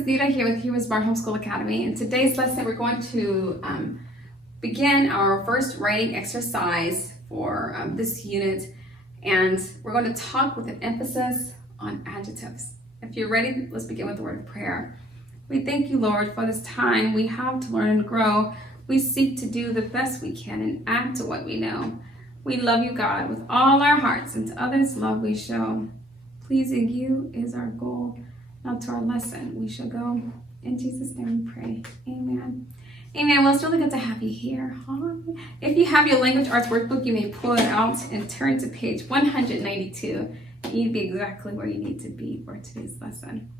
is Nita here with Smart Homeschool Academy. In today's lesson, we're going to begin our first writing exercise for this unit, and we're going to talk with an emphasis on adjectives. If you're ready, let's begin with the word of prayer. We thank you, Lord, for this time we have to learn and grow. We seek to do the best we can and add to what we know. We love you, God, with all our hearts, and to others love we show. Pleasing you is our goal. Now to our lesson, we shall go. In Jesus' name we pray. Amen. Amen. Well, it's really good to have you here. If you have your language arts workbook, you may pull it out and turn to page 192. You'd be exactly where you need to be for today's lesson.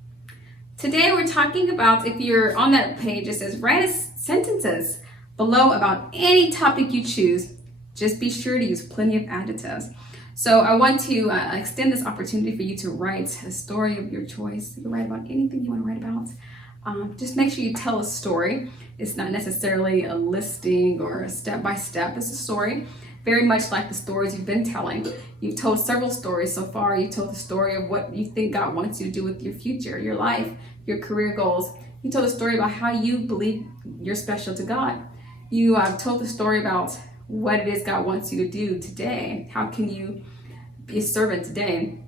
Today we're talking about, if you're on that page, it says write sentences below about any topic you choose. Just be sure to use plenty of adjectives. So I want to extend this opportunity for you to write a story of your choice. You can write about anything you want to write about. Just make sure you tell a story. It's not necessarily a listing or a step-by-step. It's a story, very much like the stories you've been telling. You've told several stories so far. You told the story of what you think God wants you to do with your future, your life, your career goals. You told a story about how you believe you're special to God. You told the story about what it is God wants you to do today. How can you be a servant today?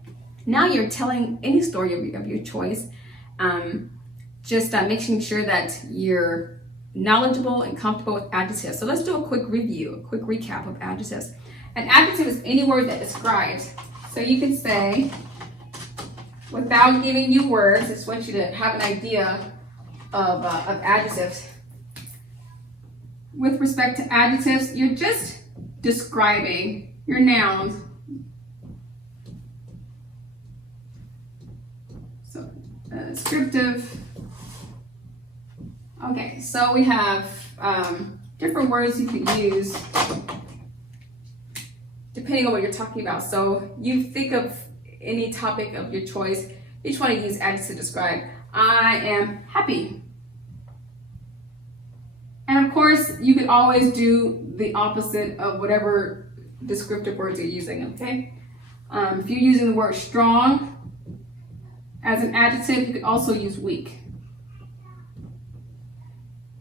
Now you're telling any story of your choice. Just making sure that you're knowledgeable and comfortable with adjectives. So let's do a quick review, a quick recap of adjectives. An adjective is any word that describes. So you can say, without giving you words, I just want you to have an idea of adjectives. With respect to adjectives, you're just describing your nouns. So, descriptive. Okay, so we have different words you can use depending on what you're talking about. So you think of any topic of your choice. You just want to use adjectives to describe. I am happy. And of course, you could always do the opposite of whatever descriptive words you're using, okay? If you're using the word strong as an adjective, you could also use weak.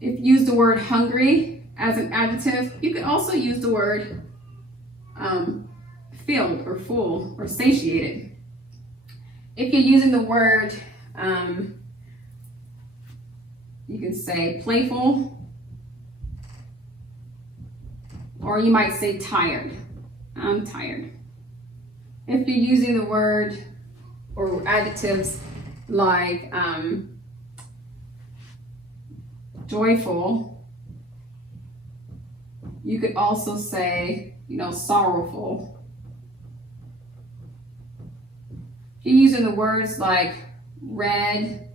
If you use the word hungry as an adjective, you could also use the word filled or full or satiated. If you're using the word, you can say playful, or you might say tired. I'm tired. If you're using the word or adjectives like joyful, you could also say, sorrowful. If you're using the words like red,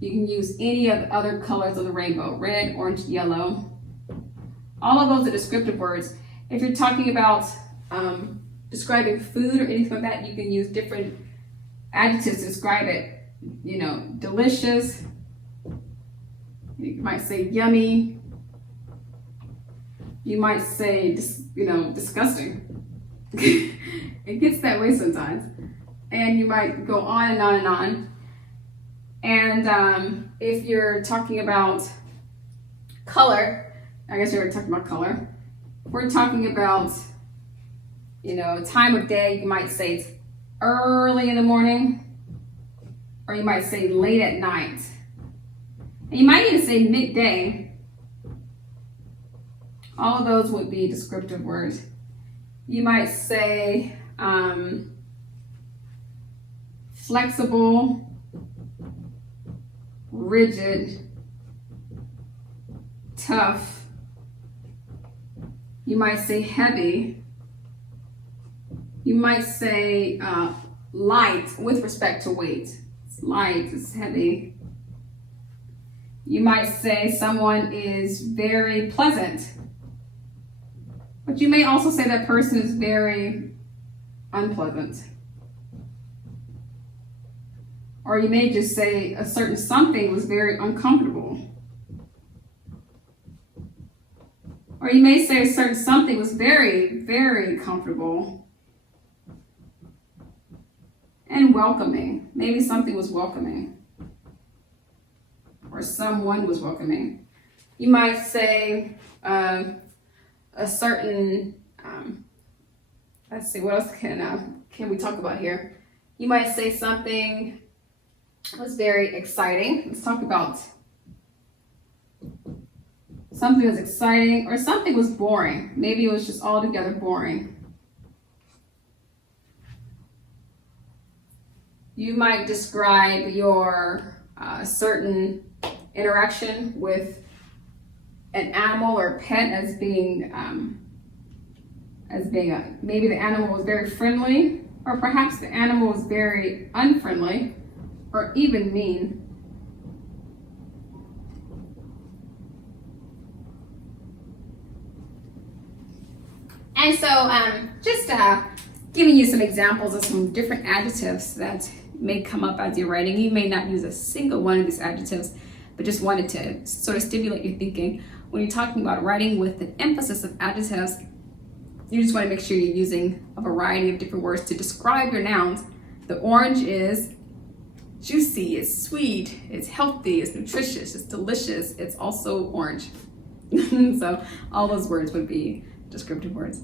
you can use any of the other colors of the rainbow, red, orange, yellow. All of those are descriptive words. If you're talking about describing food or anything like that, you can use different adjectives to describe it. Delicious. You might say yummy. You might say, disgusting. It gets that way sometimes. And you might go on and on and on. And if you're talking about color, I guess we were talking about color. If we're talking about, time of day, you might say it's early in the morning, or you might say late at night. And you might even say midday. All of those would be descriptive words. You might say flexible, rigid, tough. You might say heavy. You might say light with respect to weight. It's light, it's heavy. You might say someone is very pleasant. But you may also say that person is very unpleasant. Or you may just say a certain something was very uncomfortable. Or you may say a certain something was very, very comfortable and welcoming. Maybe something was welcoming. or someone was welcoming. You might say a certain, let's see, what else can we talk about here? You might say something was very exciting. Let's talk about something was exciting or something was boring. Maybe it was just altogether boring. You might describe your certain interaction with an animal or pet as being maybe the animal was very friendly, or perhaps the animal was very unfriendly or even mean. And so just giving you some examples of some different adjectives that may come up as you're writing. You may not use a single one of these adjectives, but just wanted to sort of stimulate your thinking. When you're talking about writing with an emphasis of adjectives, you just want to make sure you're using a variety of different words to describe your nouns. The orange is juicy, it's sweet, it's healthy, it's nutritious, it's delicious, it's also orange. So all those words would be descriptive words.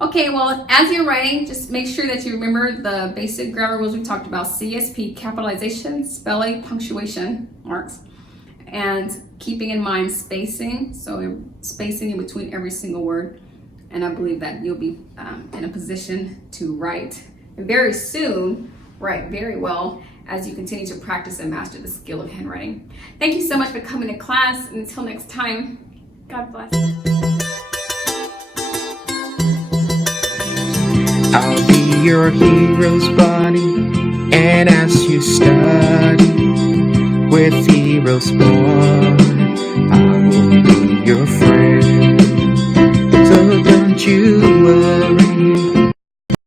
Okay, well, as you're writing, just make sure that you remember the basic grammar rules we talked about: CSP, capitalization, spelling, punctuation marks, and keeping in mind spacing, so spacing in between every single word. And I believe that you'll be in a position to write very soon, write very well as you continue to practice and master the skill of handwriting. Thank you so much for coming to class. And until next time, God bless. I'll be your hero's buddy, and as you study with heroes born, I will be